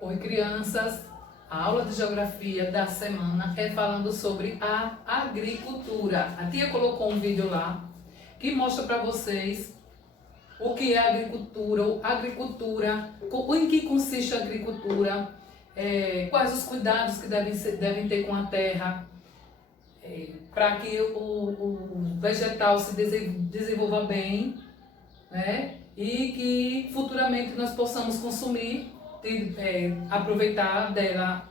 Oi, crianças! A aula de geografia da semana é falando sobre a agricultura. A tia colocou um vídeo lá que mostra para vocês o que é agricultura, em que consiste a agricultura, quais os cuidados que devem ter com a terra, para que o vegetal se desenvolva bem, né? E que futuramente nós possamos consumir, aproveitar dela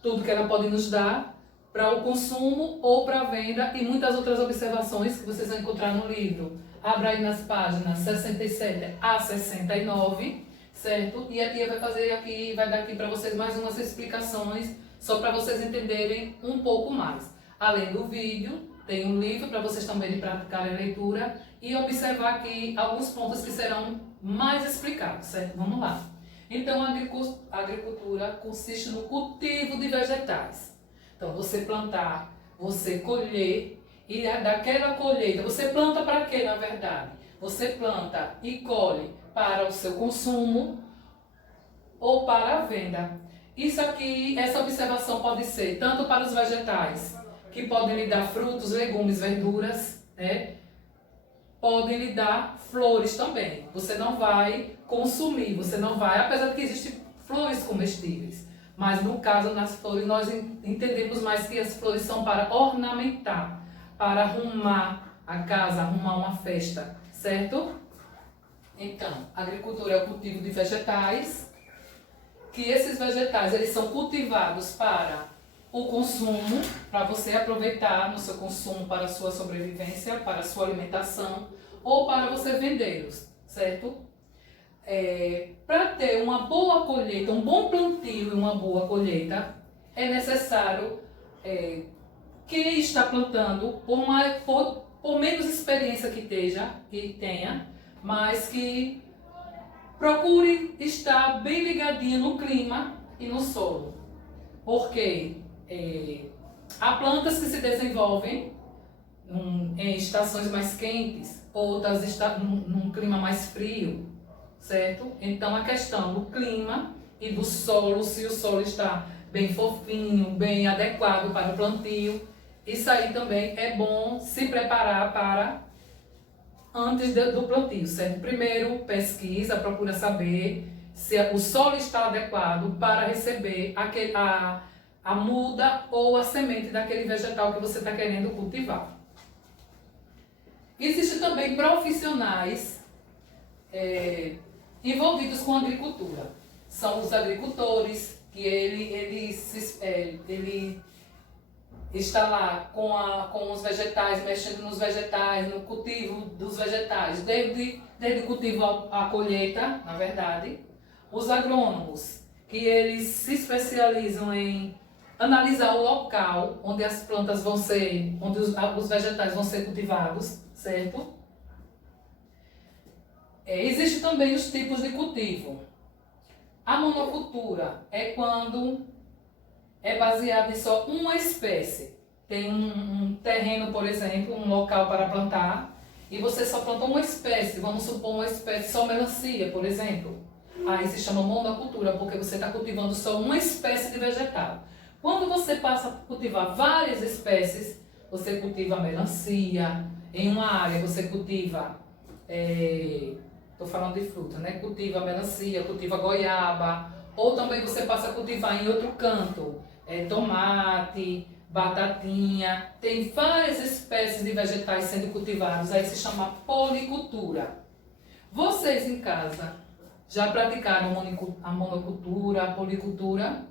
tudo que ela pode nos dar para o consumo ou para a venda, e muitas outras observações que vocês vão encontrar no livro. Abra aí nas páginas 67 a 69, certo? E a tia vai dar aqui para vocês mais umas explicações, só para vocês entenderem um pouco mais. Além do vídeo, tem um livro para vocês também praticarem a leitura e observar aqui alguns pontos que serão mais explicados, certo? Vamos lá. Então, a agricultura consiste no cultivo de vegetais. Então, você plantar, você colher, e daquela colheita, você planta para quê, na verdade? Você planta e colhe para o seu consumo ou para a venda. Isso aqui, essa observação pode ser tanto para os vegetais, que podem lhe dar frutos, legumes, verduras, né? Podem lhe dar flores também. Você não vai consumir, você não vai, apesar de que existem flores comestíveis, mas no caso nas flores nós entendemos mais que as flores são para ornamentar, para arrumar a casa, arrumar uma festa, certo? Então, a agricultura é o cultivo de vegetais, que esses vegetais eles são cultivados para o consumo, para você aproveitar no seu consumo para a sua sobrevivência, para a sua alimentação, ou para você vendê-los, certo? Para ter uma boa colheita, um bom plantio e uma boa colheita, é necessário quem está plantando, por menos experiência que tenha, mas que procure estar bem ligadinho no clima e no solo. Porque há plantas que se desenvolvem em estações mais quentes, outras num clima mais frio, certo? Então a questão do clima e do solo, se o solo está bem fofinho, bem adequado para o plantio, isso aí também é bom se preparar para antes do plantio, certo? Primeiro pesquisa, procura saber se o solo está adequado para receber a muda ou a semente daquele vegetal que você está querendo cultivar. Existem também profissionais envolvidos com a agricultura. São os agricultores, que ele está lá com os vegetais, mexendo nos vegetais, no cultivo dos vegetais, desde o cultivo à colheita, na verdade. Os agrônomos, que eles se especializam em analisar o local onde as plantas vão ser, onde os vegetais vão ser cultivados, certo? Existem também os tipos de cultivo. A monocultura é quando é baseado em só uma espécie. Tem um terreno, por exemplo, um local para plantar, e você só planta uma espécie, vamos supor uma espécie, só melancia, por exemplo. Aí se chama monocultura, porque você está cultivando só uma espécie de vegetal. Quando você passa a cultivar várias espécies, você cultiva melancia, em uma área você cultiva, estou falando de fruta, né? Cultiva melancia, cultiva goiaba, ou também você passa a cultivar em outro canto, tomate, batatinha, tem várias espécies de vegetais sendo cultivados, aí se chama policultura. Vocês em casa já praticaram a monocultura, a policultura?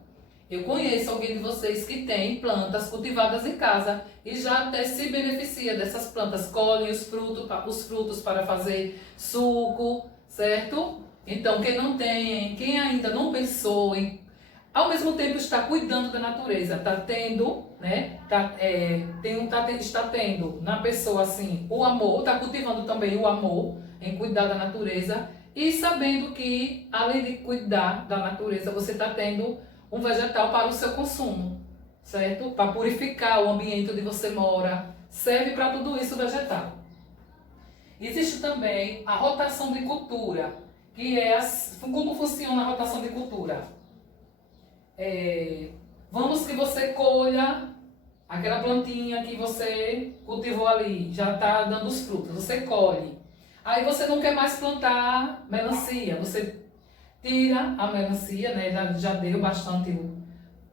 Eu conheço alguém de vocês que tem plantas cultivadas em casa e já até se beneficia dessas plantas, colhem os frutos para fazer suco, certo? Então, quem ainda não pensou em, ao mesmo tempo está cuidando da natureza, está tendo, né? Está tendo na pessoa assim o amor, está cultivando também o amor em cuidar da natureza e sabendo que além de cuidar da natureza, você está tendo um vegetal para o seu consumo, certo? Para purificar o ambiente onde você mora, serve para tudo isso o vegetal. Existe também a rotação de cultura, que como funciona a rotação de cultura? Vamos que você colha aquela plantinha que você cultivou ali, já está dando os frutos, você colhe. Aí você não quer mais plantar melancia, você tira a melancia, né, já deu bastante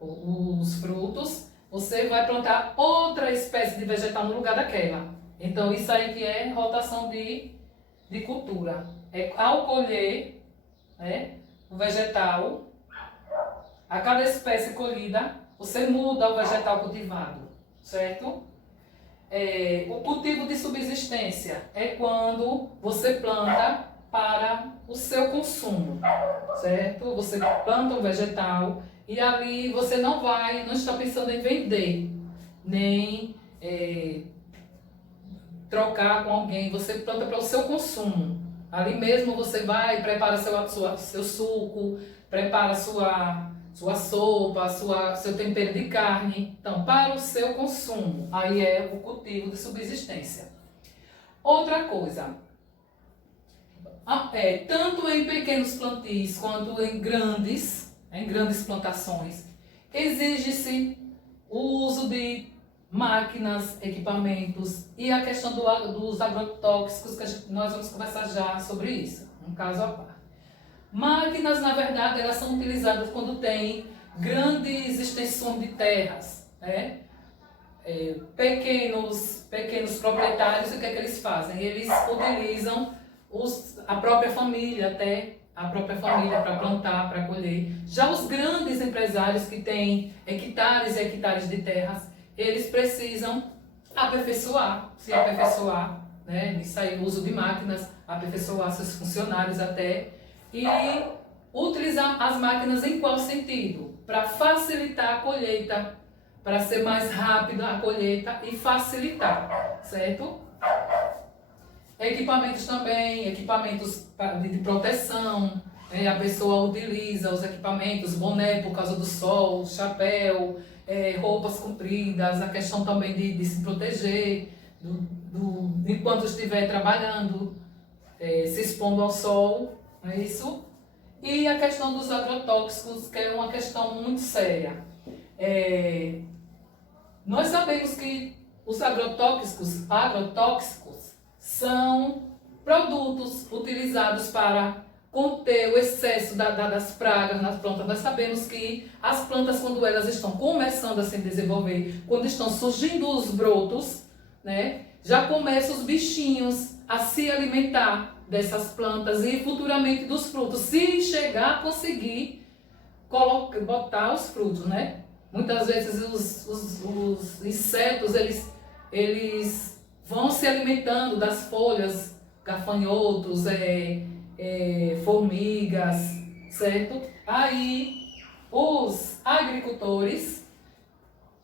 os frutos, você vai plantar outra espécie de vegetal no lugar daquela. Então isso aí que é rotação de cultura. Ao colher, né, o vegetal, a cada espécie colhida, você muda o vegetal cultivado, certo? O cultivo de subsistência é quando você planta para o seu consumo, certo? Você planta um vegetal e ali você não está pensando em vender, nem trocar com alguém, você planta para o seu consumo. Ali mesmo você vai, prepara seu suco, prepara sua sopa, seu tempero de carne, então, para o seu consumo. Aí é o cultivo de subsistência. Outra coisa, tanto em pequenos plantios quanto em grandes plantações, exige-se o uso de máquinas, equipamentos e a questão dos agrotóxicos, que nós vamos conversar já sobre isso, um caso à parte. Máquinas, na verdade, elas são utilizadas quando tem grandes extensões de terras, né? Pequenos proprietários, o que é que eles fazem? Eles utilizam a própria família para plantar, para colher. Já os grandes empresários que têm hectares e hectares de terras, eles precisam se aperfeiçoar, né? Isso aí, o uso de máquinas, aperfeiçoar seus funcionários até. E utilizar as máquinas em qual sentido? Para facilitar a colheita, para ser mais rápida a colheita e facilitar, certo? Equipamentos também, equipamentos de proteção, a pessoa utiliza os equipamentos, boné por causa do sol, chapéu, roupas compridas, a questão também de se proteger enquanto estiver trabalhando, se expondo ao sol. Não é isso? E a questão dos agrotóxicos, que é uma questão muito séria. Nós sabemos que os agrotóxicos são produtos utilizados para conter o excesso das pragas nas plantas. Nós sabemos que as plantas, quando elas estão começando a se desenvolver, quando estão surgindo os brotos, né, já começam os bichinhos a se alimentar dessas plantas e futuramente dos frutos, se chegar a conseguir botar os frutos, né? Muitas vezes os insetos, eles vão se alimentando das folhas, gafanhotos, formigas, certo? Aí os agricultores,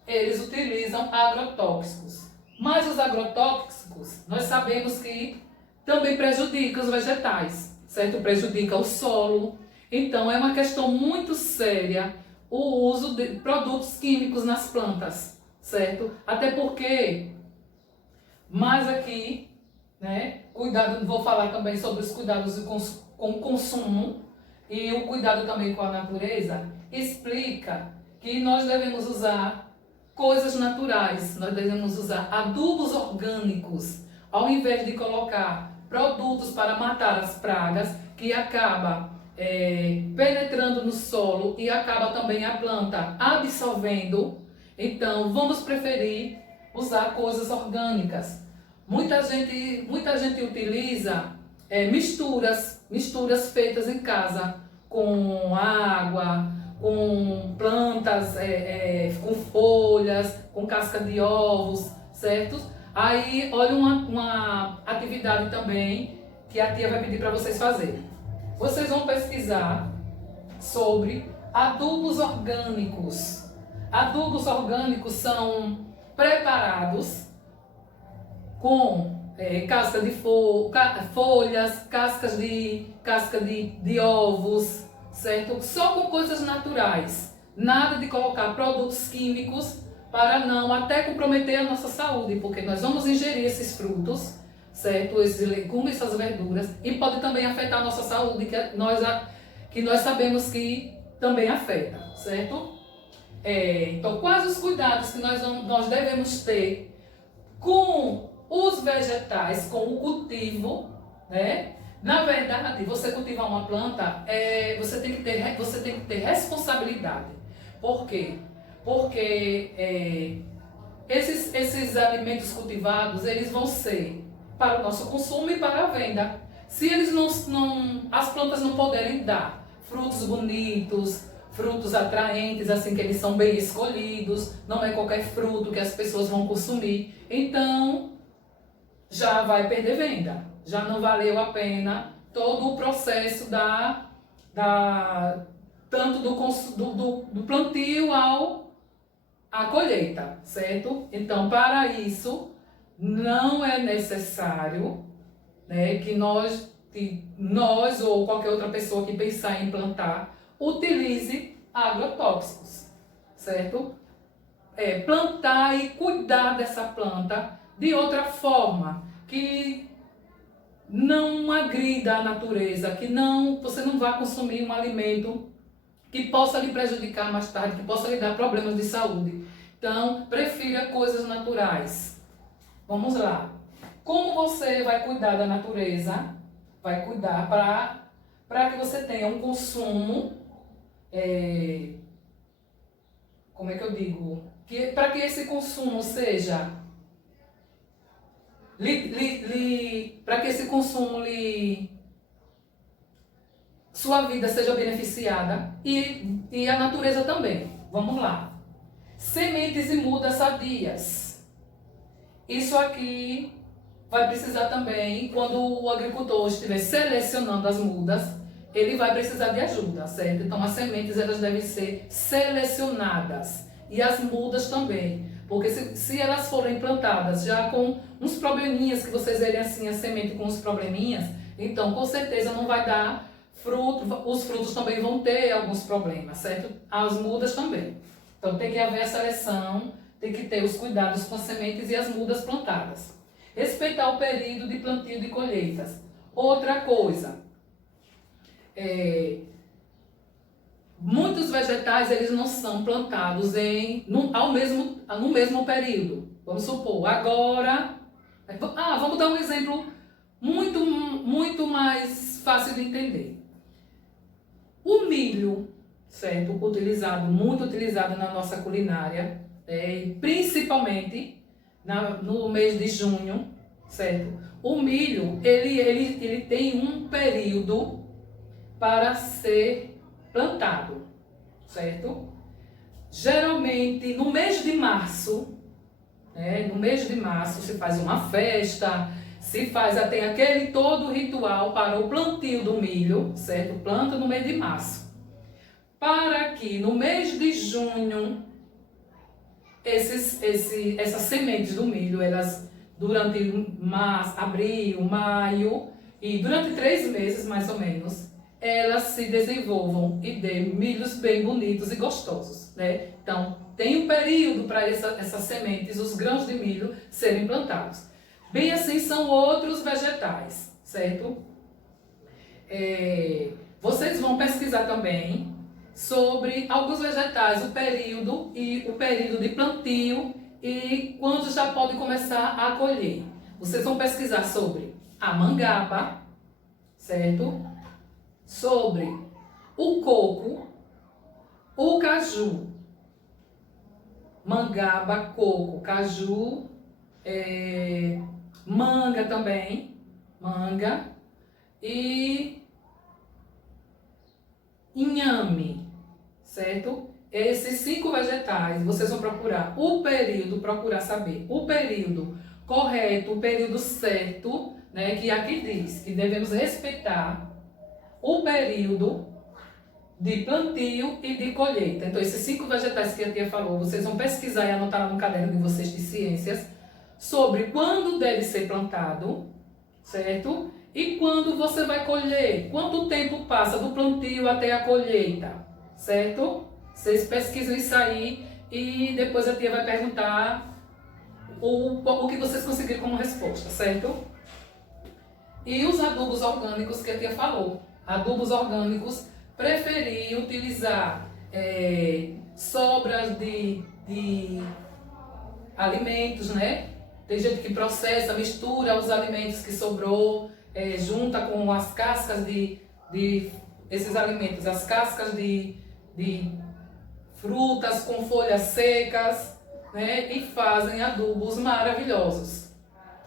eles utilizam agrotóxicos. Mas os agrotóxicos, nós sabemos que também prejudica os vegetais, certo? Prejudica o solo. Então, é uma questão muito séria o uso de produtos químicos nas plantas, certo? Até porque, mais aqui, né, vou falar também sobre os cuidados com o consumo e o cuidado também com a natureza, explica que nós devemos usar coisas naturais, nós devemos usar adubos orgânicos, ao invés de colocar produtos para matar as pragas, que acaba penetrando no solo e acaba também a planta absorvendo. Então, vamos preferir usar coisas orgânicas. Muita gente utiliza misturas feitas em casa, com água, com plantas, com folhas, com casca de ovos, certo? Aí, olha uma atividade também que a tia vai pedir para vocês fazerem. Vocês vão pesquisar sobre adubos orgânicos. Adubos orgânicos são preparados com casca de folhas, casca de ovos, certo? Só com coisas naturais. Nada de colocar produtos químicos para não até comprometer a nossa saúde, porque nós vamos ingerir esses frutos, certo? Esses legumes, essas verduras, e pode também afetar a nossa saúde, que nós sabemos que também afeta, certo? Então, quais os cuidados que nós devemos ter com os vegetais, com o cultivo, né? Na verdade, você cultivar uma planta, você tem que ter responsabilidade. Por quê? Porque esses alimentos cultivados, eles vão ser para o nosso consumo e para a venda. Se eles as plantas não puderem dar frutos bonitos, frutos atraentes, assim que eles são bem escolhidos, não é qualquer fruto que as pessoas vão consumir, então já vai perder venda. Já não valeu a pena todo o processo tanto do plantio à colheita, certo? Então, para isso, não é necessário, né, que nós ou qualquer outra pessoa que pensar em plantar utilize agrotóxicos, certo? Plantar e cuidar dessa planta de outra forma, que não agrida a natureza, que você não vá consumir um alimento que possa lhe prejudicar mais tarde, que possa lhe dar problemas de saúde. Então, prefira coisas naturais. Vamos lá. Como você vai cuidar da natureza? Vai cuidar para que você tenha um consumo, como é que eu digo? Para que esse consumo seja, para que esse consumo sua vida seja beneficiada e a natureza também. Vamos lá. Sementes e mudas sadias. Isso aqui vai precisar também, quando o agricultor estiver selecionando as mudas, ele vai precisar de ajuda, certo? Então as sementes elas devem ser selecionadas e as mudas também, porque se elas forem plantadas já com uns probleminhas, que vocês verem assim a semente com uns probleminhas, então com certeza não vai dar fruto, os frutos também vão ter alguns problemas, certo? As mudas também. Então tem que haver a seleção, tem que ter os cuidados com as sementes e as mudas plantadas. Respeitar o período de plantio e colheitas. Outra coisa, muitos vegetais eles não são plantados no mesmo período. Vamos supor, agora... vamos dar um exemplo muito mais fácil de entender. O milho, certo? Muito utilizado na nossa culinária, principalmente no mês de junho, certo? O milho, ele tem um período para ser plantado, certo? Geralmente, no mês de março, no mês de março se faz uma festa, tem aquele todo ritual para o plantio do milho, certo? Planta no mês de março. Para que no mês de junho, essas sementes do milho, elas durante abril, maio e durante 3 meses mais ou menos, elas se desenvolvam e dêem milhos bem bonitos e gostosos, né? Então, tem um período para essas sementes, os grãos de milho, serem plantados. Bem assim são outros vegetais, certo? Vocês vão pesquisar também sobre alguns vegetais, o período de plantio e quando já pode começar a colher. Vocês vão pesquisar sobre a mangaba, certo? Sobre o coco, o caju. Mangaba, coco, caju, manga também, manga e inhame, certo? Esses 5 vegetais, vocês vão procurar saber o período correto, o período certo, né? Que aqui diz que devemos respeitar o período de plantio e de colheita. Então, esses 5 vegetais que a tia falou, vocês vão pesquisar e anotar no caderno de vocês de ciências sobre quando deve ser plantado, certo? E quando você vai colher, quanto tempo passa do plantio até a colheita, certo? Vocês pesquisam isso aí e depois a tia vai perguntar o que vocês conseguiram como resposta, certo? E os adubos orgânicos que a tia falou. Adubos orgânicos, preferi utilizar sobras de alimentos, né? Tem gente que processa, mistura os alimentos que sobrou, junta com as cascas de esses alimentos, as cascas de frutas com folhas secas, né? E fazem adubos maravilhosos.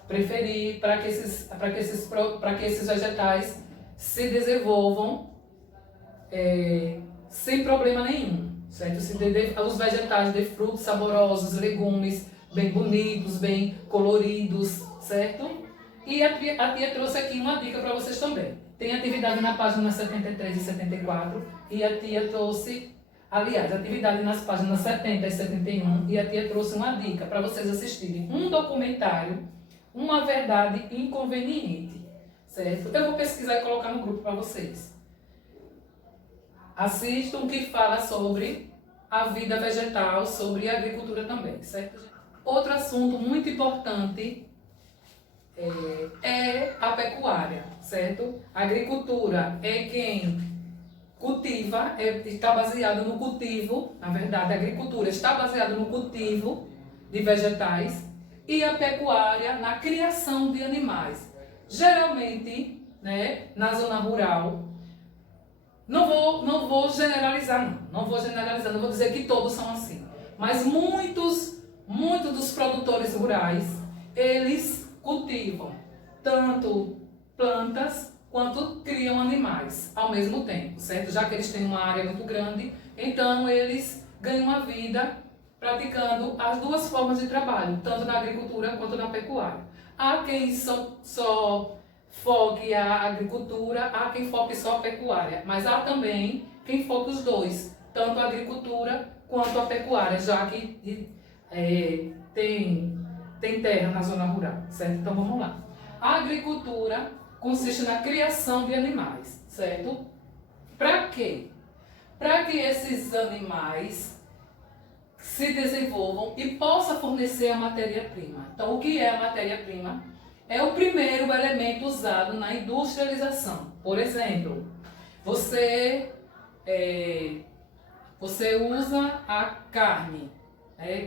Preferir para que esses vegetais se desenvolvam sem problema nenhum, certo? Os vegetais de frutos saborosos, legumes bem bonitos, bem coloridos, certo? E a tia trouxe aqui uma dica para vocês também. Tem atividade na página 73 e 74 e a tia trouxe, aliás, atividade nas páginas 70 e 71 e a tia trouxe uma dica para vocês assistirem um documentário, Uma Verdade Inconveniente, certo? Eu vou pesquisar e colocar no grupo para vocês. Assistam, que fala sobre a vida vegetal, sobre a agricultura também, certo? Outro assunto muito importante é a pecuária, certo? A agricultura é quem cultiva, está baseado no cultivo, na verdade, a agricultura está baseada no cultivo de vegetais e a pecuária na criação de animais. Geralmente, né, na zona rural, não vou generalizar, não vou dizer que todos são assim, mas muitos dos produtores rurais, eles cultivam tanto plantas quanto criam animais ao mesmo tempo, certo? Já que eles têm uma área muito grande, então eles ganham a vida praticando as duas formas de trabalho, tanto na agricultura quanto na pecuária. Há quem só foque a agricultura, há quem foque só a pecuária, mas há também quem foque os dois, tanto a agricultura quanto a pecuária, já que tem terra na zona rural, certo? Então vamos lá. A agricultura consiste na criação de animais, certo? Para quê? Para que esses animais se desenvolvam e possam fornecer a matéria-prima. Então, o que é a matéria-prima? É o primeiro elemento usado na industrialização. Por exemplo, você usa a carne,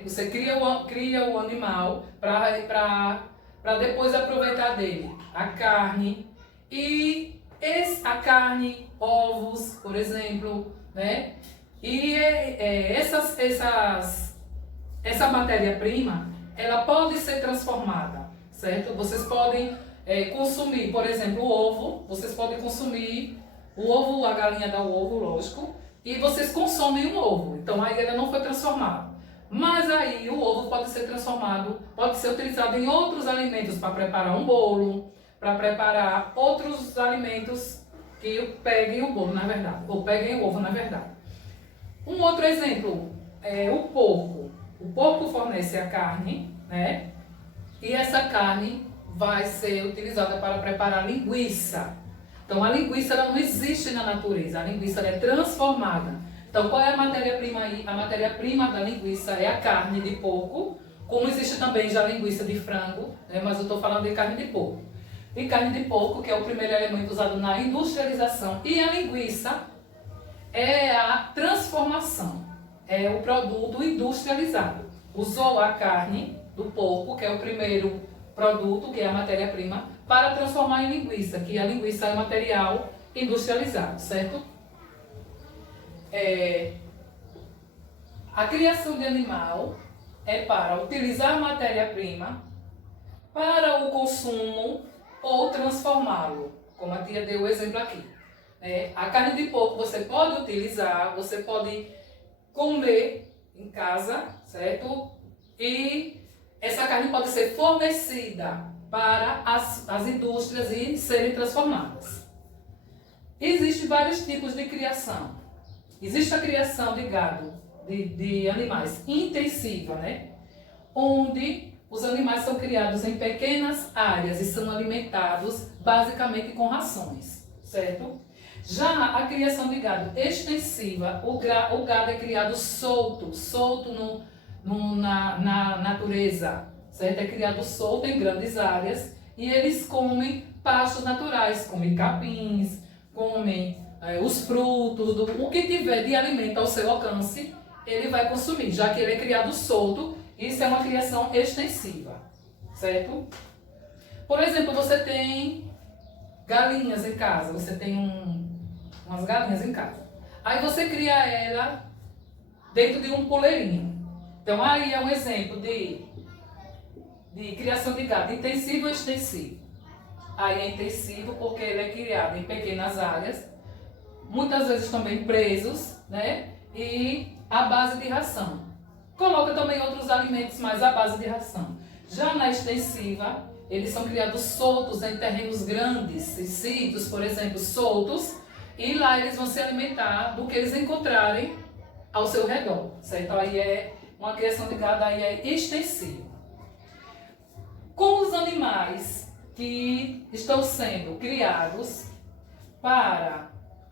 você cria o animal para depois aproveitar dele a carne e a carne, ovos, por exemplo, né? E essa matéria-prima, ela pode ser transformada, certo? Vocês podem consumir, por exemplo, o ovo, vocês podem consumir o ovo, a galinha dá o ovo, lógico, e vocês consomem o ovo, então aí ele não foi transformado. Mas aí o ovo pode ser transformado, pode ser utilizado em outros alimentos para preparar um bolo, para preparar outros alimentos que peguem o bolo, na verdade, ou peguem o ovo, na verdade. Um outro exemplo é o porco. O porco fornece a carne, né? E essa carne vai ser utilizada para preparar linguiça. Então a linguiça ela não existe na natureza, a linguiça ela é transformada. Então qual é a matéria-prima aí? A matéria-prima da linguiça é a carne de porco, como existe também já a linguiça de frango, né? Mas eu estou falando de carne de porco. E carne de porco, que é o primeiro elemento usado na industrialização, e a linguiça é a transformação, é o produto industrializado. Usou a carne do porco, que é o primeiro produto, que é a matéria-prima, para transformar em linguiça, que a linguiça é material industrializado, certo? A criação de animal é para utilizar a matéria-prima para o consumo ou transformá-lo, como a tia deu o exemplo aqui. A carne de porco você pode utilizar, você pode comer em casa, certo? E essa carne pode ser fornecida para as indústrias e serem transformadas. Existem vários tipos de criação. Existe a criação de gado, de animais intensiva, né? Onde os animais são criados em pequenas áreas e são alimentados basicamente com rações, certo? Já a criação de gado extensiva, o gado é criado solto na natureza, certo? É criado solto em grandes áreas e eles comem pastos naturais, comem capins, comem os frutos, o que tiver de alimento ao seu alcance, ele vai consumir, já que ele é criado solto. Isso é uma criação extensiva, certo? Por exemplo, você tem galinhas em casa, você tem umas galinhas em casa. Aí você cria ela dentro de um poleirinho. Então aí é um exemplo de criação de gado intensivo ou extensivo. Aí é intensivo porque ele é criado em pequenas áreas, muitas vezes também presos, né? E à base de ração. Coloca também outros alimentos, mas à base de ração. Já na extensiva, eles são criados soltos em terrenos grandes, em sítios, por exemplo, soltos, e lá eles vão se alimentar do que eles encontrarem ao seu redor, certo? Aí é uma criação de gado, aí é extensiva. Com os animais que estão sendo criados para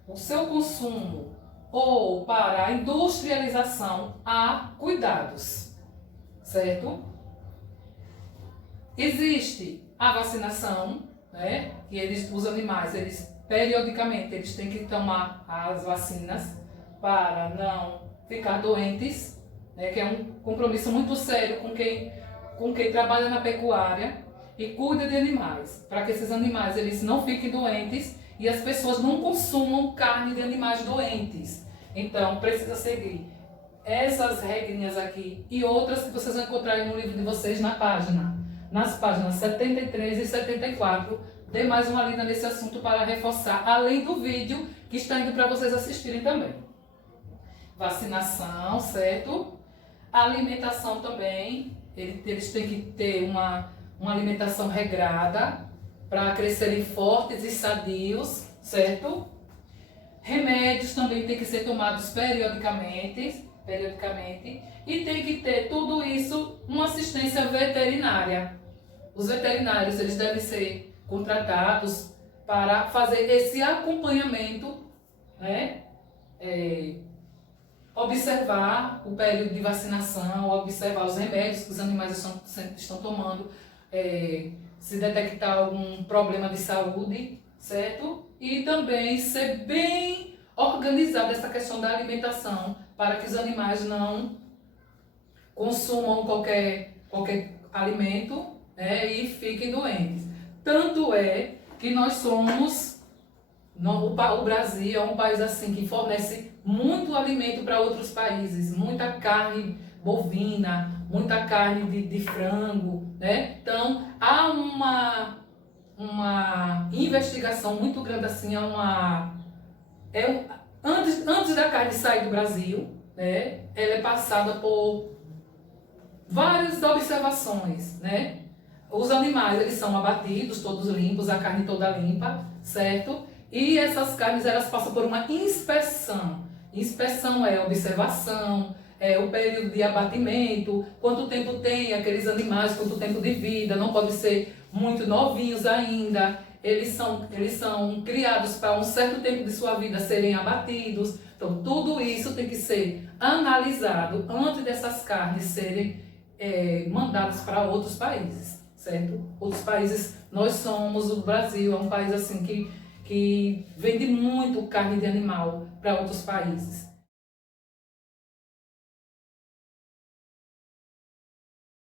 o seu consumo ou para a industrialização, há cuidados, certo? Existe a vacinação, né? Que os animais, periodicamente, eles têm que tomar as vacinas para não ficar doentes, né? Que é um compromisso muito sério com quem trabalha na pecuária e cuida de animais, para que esses animais eles não fiquem doentes e as pessoas não consumam carne de animais doentes. Então, precisa seguir essas regrinhas aqui e outras que vocês vão encontrar no livro de vocês nas páginas 73 e 74. Dê mais uma lida nesse assunto para reforçar, além do vídeo que está indo para vocês assistirem também. Vacinação, certo? Alimentação também. Eles têm que ter uma alimentação regrada para crescerem fortes e sadios, certo? Remédios também têm que ser tomados periodicamente, e tem que ter tudo isso uma assistência veterinária. Os veterinários eles devem ser contratados para fazer esse acompanhamento, né? Observar o período de vacinação, observar os remédios que os animais estão tomando, se detectar algum problema de saúde, certo? E também ser bem organizada essa questão da alimentação para que os animais não consumam qualquer alimento, né, e fiquem doentes. Tanto é que nós somos, o Brasil é um país assim que fornece muito alimento para outros países, muita carne bovina, muita carne de frango, né? Então há uma investigação muito grande assim, antes da carne sair do Brasil, né? Ela é passada por várias observações, né? Os animais eles são abatidos, todos limpos, a carne toda limpa, certo? E essas carnes elas passam por uma inspeção. Inspeção é observação, é o período de abatimento, quanto tempo tem aqueles animais, quanto tempo de vida, não pode ser muito novinhos ainda. Eles são criados para um certo tempo de sua vida serem abatidos. Então tudo isso tem que ser analisado antes dessas carnes serem mandadas para outros países, certo? Outros países, o Brasil é um país assim que vende muito carne de animal para outros países.